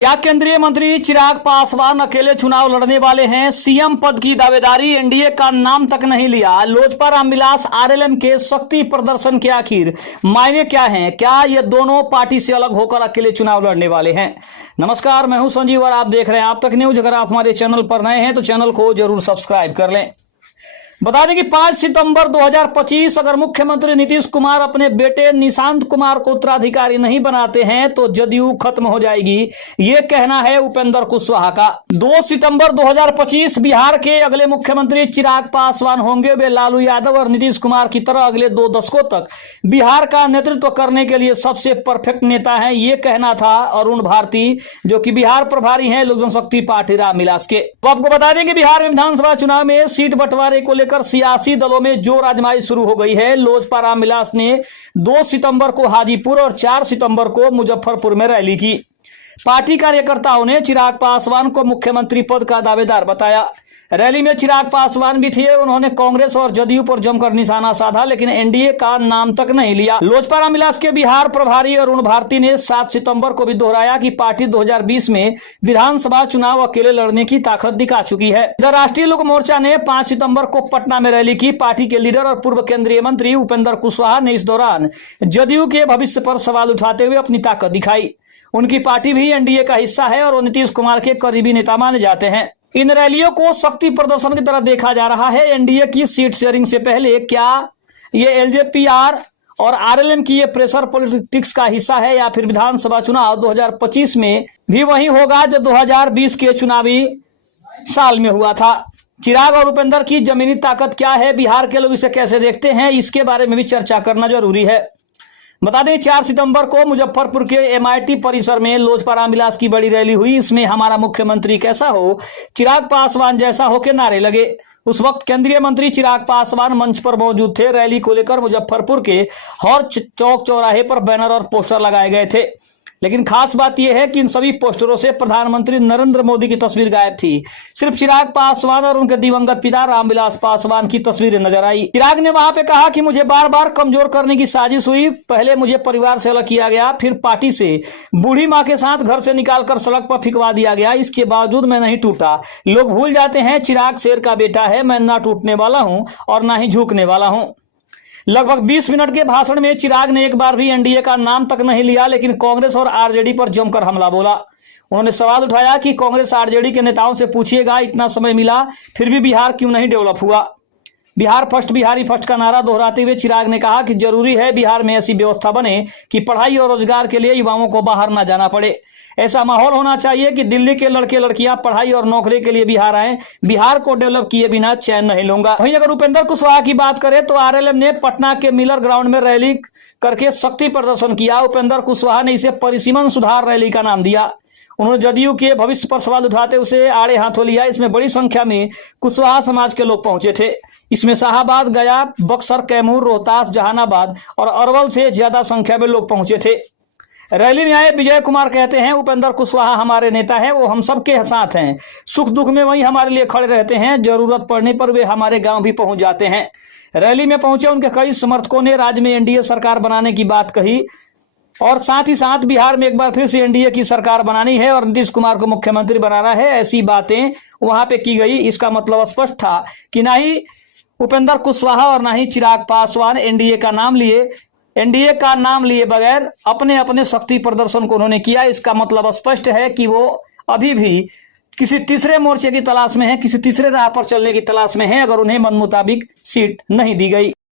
क्या केंद्रीय मंत्री चिराग पासवान अकेले चुनाव लड़ने वाले हैं? सीएम पद की दावेदारी, एनडीए का नाम तक नहीं लिया। लोजपा रामविलास आरएलएम के शक्ति प्रदर्शन के आखिर मायने क्या हैं? क्या ये दोनों पार्टी से अलग होकर अकेले चुनाव लड़ने वाले हैं? नमस्कार, मैं हूं संजीव और आप देख रहे हैं आप तक न्यूज। अगर आप हमारे चैनल पर नए हैं तो चैनल को जरूर सब्सक्राइब कर लें। बता दें कि 5 सितंबर 2025 अगर मुख्यमंत्री नीतीश कुमार अपने बेटे निशांत कुमार को उत्तराधिकारी नहीं बनाते हैं तो जदयू खत्म हो जाएगी, ये कहना है उपेंद्र कुशवाहा का। 2 सितंबर 2025 बिहार के अगले मुख्यमंत्री चिराग पासवान होंगे। वे लालू यादव और नीतीश कुमार की तरह अगले 2 दशकों तक बिहार का नेतृत्व करने के लिए सबसे परफेक्ट नेता है, ये कहना था अरुण भारती, जो कि बिहार प्रभारी हैं लोक जनशक्ति पार्टी रामविलास के। तो आपको बता दें कि बिहार में विधानसभा चुनाव में सीट बंटवारे को लेकर सियासी दलों में जोर आजमाई शुरू हो गई है। लोजपा रामविलास ने 2 सितंबर को हाजीपुर और 4 सितंबर को मुजफ्फरपुर में रैली की। पार्टी कार्यकर्ताओं ने चिराग पासवान को मुख्यमंत्री पद का दावेदार बताया। रैली में चिराग पासवान भी थे। उन्होंने कांग्रेस और जदयू पर जमकर निशाना साधा, लेकिन एनडीए का नाम तक नहीं लिया। लोजपा रामविलास के बिहार प्रभारी अरुण भारती ने 7 सितंबर को भी दोहराया कि पार्टी 2020 में विधानसभा चुनाव अकेले लड़ने की ताकत दिखा चुकी है। इधर राष्ट्रीय लोक मोर्चा ने 5 सितंबर को पटना में रैली की। पार्टी के लीडर और पूर्व केंद्रीय मंत्री उपेंद्र कुशवाहा ने इस दौरान जदयू के भविष्य पर सवाल उठाते हुए अपनी ताकत दिखाई। उनकी पार्टी भी एनडीए का हिस्सा है और वो नीतीश कुमार के करीबी नेता माने जाते हैं। इन रैलियों को शक्ति प्रदर्शन की तरह देखा जा रहा है। एनडीए की सीट शेयरिंग से पहले क्या ये एलजेपीआर और आरएलएम की ये प्रेशर पॉलिटिक्स का हिस्सा है, या फिर विधानसभा चुनाव 2025 में भी वही होगा जो 2020 के चुनावी साल में हुआ था? चिराग और उपेंद्र की जमीनी ताकत क्या है, बिहार के लोग इसे कैसे देखते हैं, इसके बारे में भी चर्चा करना जरूरी है। बता दें 4 सितंबर को मुजफ्फरपुर के एमआईटी परिसर में लोजपा रामविलास की बड़ी रैली हुई। इसमें हमारा मुख्यमंत्री कैसा हो, चिराग पासवान जैसा हो के नारे लगे। उस वक्त केंद्रीय मंत्री चिराग पासवान मंच पर मौजूद थे। रैली को लेकर मुजफ्फरपुर के हर चौक चौराहे पर बैनर और पोस्टर लगाए गए थे, लेकिन खास बात यह है कि इन सभी पोस्टरों से प्रधानमंत्री नरेंद्र मोदी की तस्वीर गायब थी। सिर्फ चिराग पासवान और उनके दिवंगत पिता रामविलास पासवान की तस्वीरें नजर आई। चिराग ने वहां पे कहा कि मुझे बार बार कमजोर करने की साजिश हुई। पहले मुझे परिवार से अलग किया गया, फिर पार्टी से बूढ़ी माँ के साथ घर से निकालकर सड़क पर फिकवा दिया गया। इसके बावजूद मैं नहीं टूटा। लोग भूल जाते हैं चिराग शेर का बेटा है। मैं ना टूटने वाला हूँ और ना ही झुकने वाला हूँ। लगभग 20 मिनट के भाषण में चिराग ने एक बार भी एनडीए का नाम तक नहीं लिया, लेकिन कांग्रेस और आरजेडी पर जमकर हमला बोला। उन्होंने सवाल उठाया कि कांग्रेस आरजेडी के नेताओं से पूछिएगा, इतना समय मिला फिर भी बिहार क्यों नहीं डेवलप हुआ। बिहार फर्स्ट, बिहारी फर्स्ट का नारा दोहराते हुए चिराग ने कहा कि जरूरी है बिहार में ऐसी व्यवस्था बने कि पढ़ाई और रोजगार के लिए युवाओं को बाहर ना जाना पड़े। ऐसा माहौल होना चाहिए कि दिल्ली के लड़के लड़कियां पढ़ाई और नौकरी के लिए बिहार आए। बिहार को डेवलप किए बिना चैन नहीं लूंगा। वहीं अगर उपेंद्र कुशवाहा की बात करें तो आरएलएम ने पटना के मिलर ग्राउंड में रैली करके शक्ति प्रदर्शन किया। उपेंद्र कुशवाहा ने इसे परिसीमन सुधार रैली का नाम दिया। उन्होंने जदयू के भविष्य पर सवाल उठाते उसे आड़े हाथों लिया। इसमें बड़ी संख्या में कुशवाहा समाज के लोग पहुंचे थे। इसमें शाहाबाद, गया, बक्सर, कैमूर, रोहतास, जहानाबाद और अरवल से ज्यादा संख्या में लोग पहुंचे थे। रैली में आए विजय कुमार कहते हैं, उपेंद्र कुशवाहा हमारे नेता हैं, वो हम सबके साथ हैं। सुख दुख में वही हमारे लिए खड़े रहते हैं। जरूरत पड़ने पर वे हमारे गांव भी पहुंच जाते हैं। रैली में पहुंचे उनके कई समर्थकों ने राज्य में एनडीए सरकार बनाने की बात कही और साथ ही साथ बिहार में एक बार फिर से एनडीए की सरकार बनानी है और नीतीश कुमार को मुख्यमंत्री बनाना है, ऐसी बातें वहां पे की गई। इसका मतलब स्पष्ट था कि ना ही उपेंद्र कुशवाहा और ना ही चिराग पासवान एनडीए का नाम लिए बगैर अपने अपने शक्ति प्रदर्शन को उन्होंने किया। इसका मतलब स्पष्ट है कि वो अभी भी किसी तीसरे मोर्चे की तलाश में है, किसी तीसरे राह पर चलने की तलाश में है, अगर उन्हें मन मुताबिक सीट नहीं दी गई।